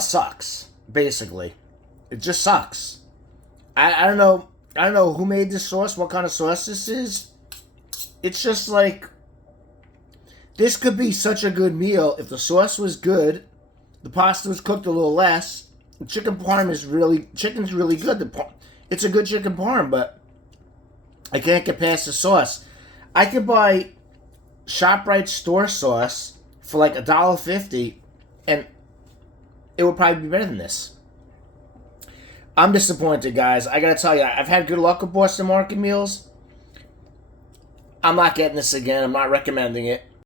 sucks, basically. It just sucks. I don't know. I don't know who made this sauce, what kind of sauce this is. It's just like, this could be such a good meal if the sauce was good, the pasta was cooked a little less. The chicken's really good. It's a good chicken parm, but I can't get past the sauce. I could buy ShopRite store sauce for like $1.50, and it would probably be better than this. I'm disappointed, guys. I gotta tell you, I've had good luck with Boston Market meals. I'm not getting this again. I'm not recommending it.